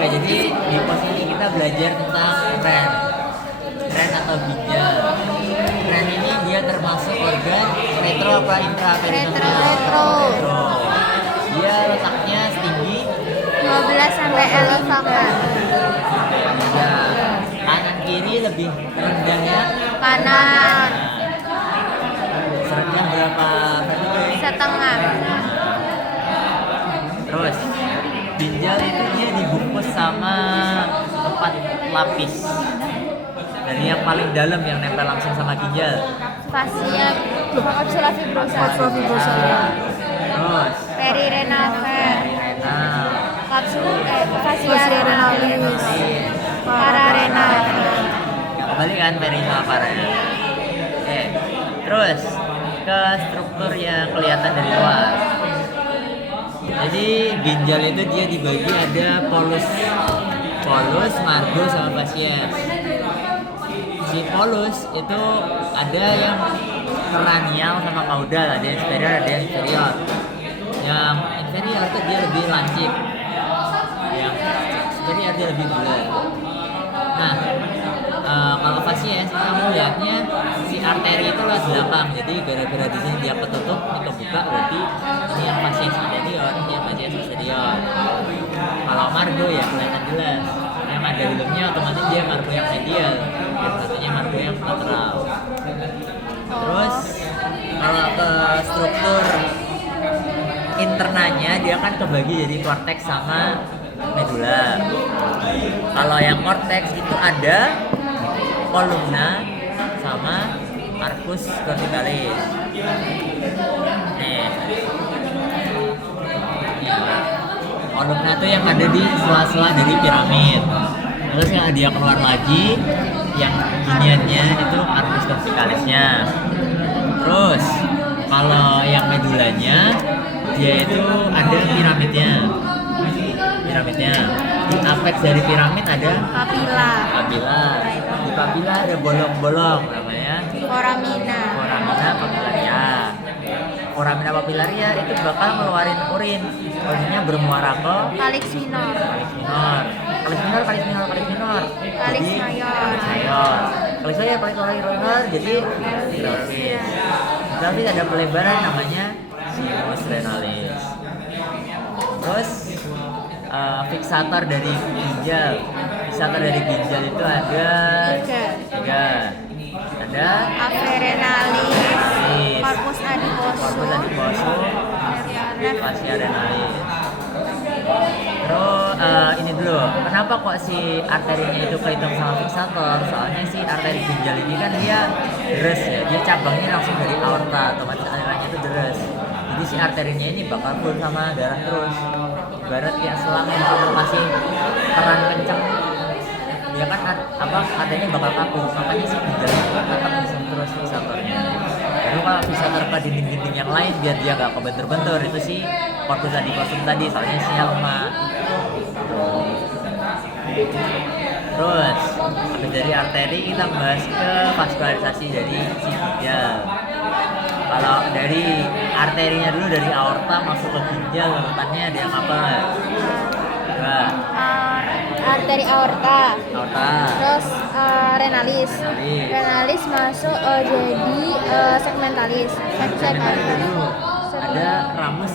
Oke, jadi di pos ini kita belajar tentang ren atau ginjal. Ren ini dia termasuk organ retro apa intraperitoneal? Retro. Dia letaknya setinggi 12 sampai 11 vaka. ya, kanan kiri lebih rendah ya. Kanan Seretnya berapa vertebrae? setengah. Terus ginjal itu dia dibungkus sama 4 lapis. Dari yang paling dalam yang nempel langsung sama ginjal. Fascia kapsula fibrosa. Terus Perirenal vein. renal, Fascia renalis. Pararenal. kembali kan perineal pararenal. Oke, terus ke struktur yang kelihatan dari luar. Jadi ginjal itu dia dibagi ada polus, margo sama fascia. Si polus itu ada yang cranial sama caudal, ada yang superior, ada yang inferior. Yang inferior itu dia lebih lancip, yang superior dia lebih bulat. Nah, kalau fascia kamu lihatnya si arteri itu lewat belakang, jadi gara-gara di sini dia ketutup, ini kebuka, berarti ini yang fascia superior, ini yang fascia posterior. Kalau margo ya kelihatan jelas, yang ada hilumnya otomatis dia margo yang medial, yang satunya margo yang lateral. Terus kalau ke struktur internanya dia kan kebagi jadi korteks sama medula. Kalau yang korteks itu ada kolumna sama arcus verticalis. Nih. Kolumna itu yang ada di sela-sela dari piramid. Terus yang dia keluar lagi, yang giniannya itu arcus verticalisnya. Terus kalau yang medulanya dia itu ada piramidnya. Di apex dari piramid ada Papila. Di papila ada bolong-bolong namanya Foramina. Foramina papilaria itu bakal ngeluarin urinnya bermuara ke Kalix minor. kalis minor. Kalix mayor. Kalis mayor jadi hidrofis. Tapi ada pelebaran namanya sinus renalis. Terus fiksator dari ginjal itu ada 3. Ada Averenalis. Corpus adiposum. fascia renalis. Terus ini dulu, kenapa kok si arterinya itu kehitung sama fiksator? Soalnya si arteri ginjal ini kan dia deres ya, dia cabangnya langsung dari aorta, otomatis alirannya itu deres. Jadi si arterinya ini bakal full sama darah terus. Ibarat kayak selang yang kamu kasih keran kenceng, dia kan arterinya bakal kaku, makanya si ginjal itu tetap di sini terus fiksatornya. Lalu kalau fiksator ke dinding-dinding yang lain biar dia nggak kebentur-bentur, itu si corpus adiposum tadi, soalnya isinya lemah. Terus habis dari arteri kita bahas ke vaskularisasi dari si ginjal. Kalau dari arterinya dulu, dari aorta masuk ke ginjal, urutannya ada yang apa? Dua. Arteri aorta. Terus renalis. Renalis. Renalis masuk jadi segmentalis. Dulu ada ramus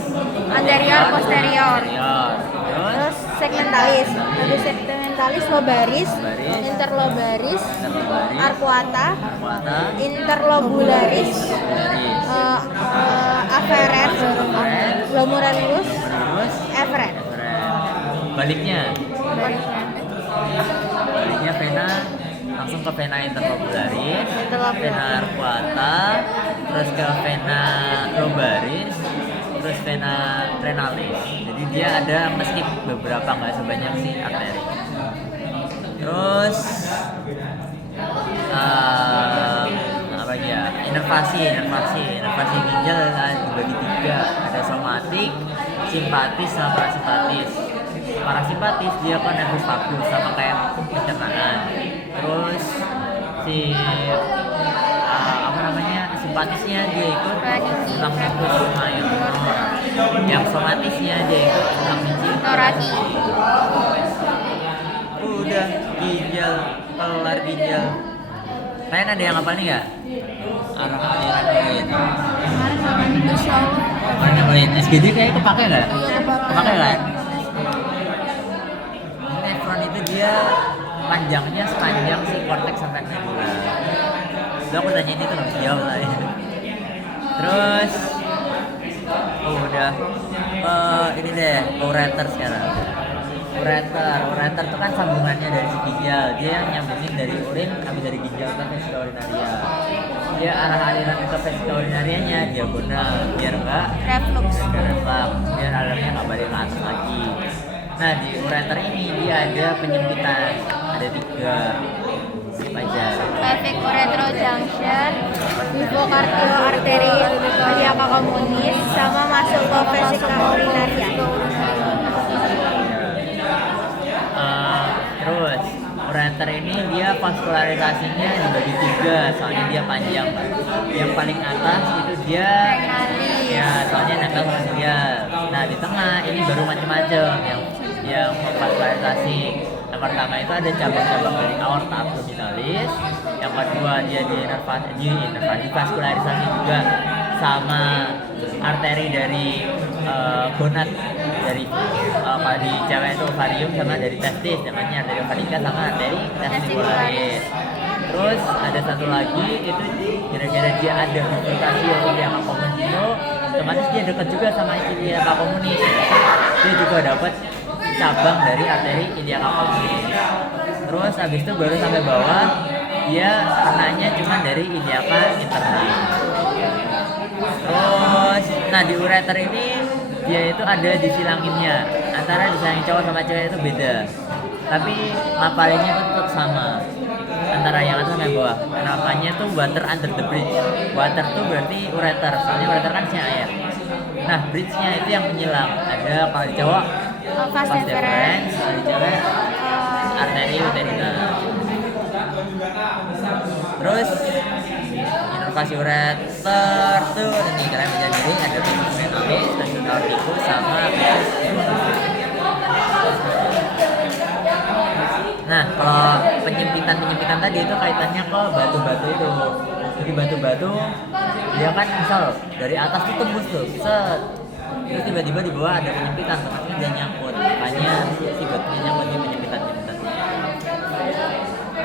Anterior posterior. Terus Terus segmentalis. Habis segmentalis lobaris, interlobaris, arcuata, interlobularis, afferent, glomerulus, efferent. Baliknya vena langsung ke vena interlobularis, vena arcuata, terus ke vena lobaris, terus vena renalis. Jadi dia ada meski beberapa, nggak sebanyak si arteri. Terus apa ya, inervasi ginjal dibagi 3, ada somatik, simpatis sama parasimpatis. Parasimpatis dia kan nervus vagus sama kayak pencernaan. Terus si simpatisnya dia ikut tulang nervus minor. Yang somatisnya dia ikut tulang kencing Toraki. udah ginjal, kelar ginjal. Kalian ada yang hafal nih nggak? Arah aliran urin. Insya Allah. Mana urin? SGD kayaknya kepake nggak? Iya, kepake. Kepake kan? Nefron itu dia panjangnya sepanjang si korteks sampai medula. Udah aku tanya ini tuh nggak bisa jawab lah ya. Terus, udah. Ini deh, ureter sekarang. Ureter itu kan sambungannya dari si ginjal. Dia yang nyambungin dari urin habis dari ginjal ke vesika urinaria. Dia arah aliran ke vesika urinarianya diagonal biar enggak Reflux. biar alirannya nggak balik ke atas lagi. Nah di ureter ini dia ada penyempitan, ada 3 aja. Pelvic uretral junction, hipokardio arteri iliaca communis, sama masuk ke vesika urinaria. Terus ureter ini dia vaskularisasinya dibagi 3 soalnya dia panjang. Yang paling atas itu dia ya soalnya nempel sama ginjal. Nah di tengah ini baru macam-macam yang vaskularisasi. Yang pertama itu ada cabang-cabang dari aorta abdominalis. Yang kedua dia divaskularisasi juga sama arteri dari gonad dari di cewek itu ovarium sama dari testis namanya arteri ovarika sama arteri testicularis. Terus ada satu lagi itu kira-kira dia ada bifurkasi iliaca communis, otomatis dia dekat juga sama iliaca communis. Dia juga dapat cabang dari arteri iliaca communis. Terus habis itu baru sampai bawah dia kenanya cuma dari iliaca internalis. Terus, nah di ureter ini dia itu ada di silanginnya. Antara di silangin cowok sama cewek itu beda. Tapi ngapalinnya itu tetap sama. Antara yang atas sama yang bawah. Namanya tuh water under the bridge. Water tuh berarti ureter. Soalnya ureter kan siang air. Nah, bridge-nya itu yang menyilang. Ada kalau di cowok vas deferens, kalau di cewek arteri uterina. Terus inovasi ureter tuh nih kalian bisa diri ada venous menolis, venous aorticus sama venous. Nah kalau penyempitan tadi itu kaitannya ke batu-batu itu. Jadi batu-batu dia kan misal dari atas tuh tembus tuh set, terus tiba-tiba di bawah ada penyempitan, makanya dia nyangkut, makanya si batunya nyangkut di penyempitan.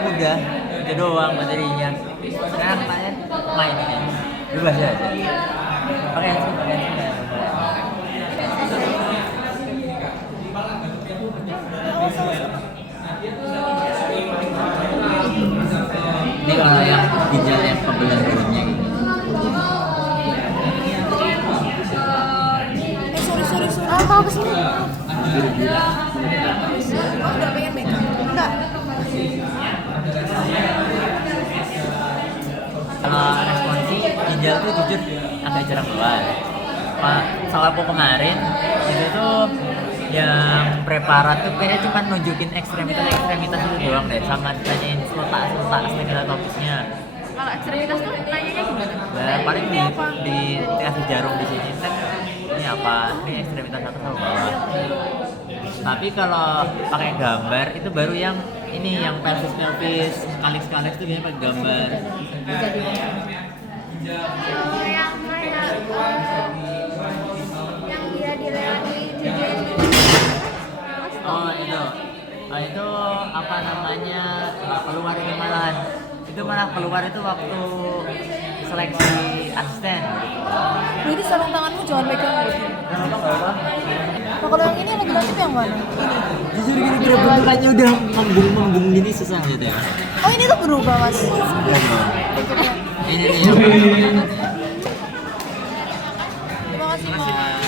Udah itu doang materinya. Sekarang kalian main ini bebas ya. Pakai handphone. Ini kalau yang ginjal yang pembelah darahnya gitu. Sorry. Oh, mau kesini? Udah pengen make up? Enggak. Kalau responsi ginjal tuh jujur agak jarang keluar. Soal aku kemarin itu tuh yang preparat tuh kayaknya cuma nunjukin ekstremitas itu doang deh, sama ditanyain letak stegmatopisnya. Kalau ekstremitas tuh nanyanya gimana? Nah, paling dikasih jarum di sini kan ini apa? Ini ekstremitas atas sama bawah. Tapi kalau pakai gambar itu baru yang ini yang pelvis kalis itu biasanya pakai gambar. Yang mana? Yang dia dilewati itu apa namanya keluar itu malahan itu malah keluar itu waktu seleksi asisten. Berarti sarung tanganmu jangan pegang gitu. Kenapa nggak apa? Nah, kalau yang ini lagi lanjut yang mana? Jujur gini bentukannya udah membung gini susah gitu ya. Oh ini tuh berubah mas. Ini nih. Terima kasih mas.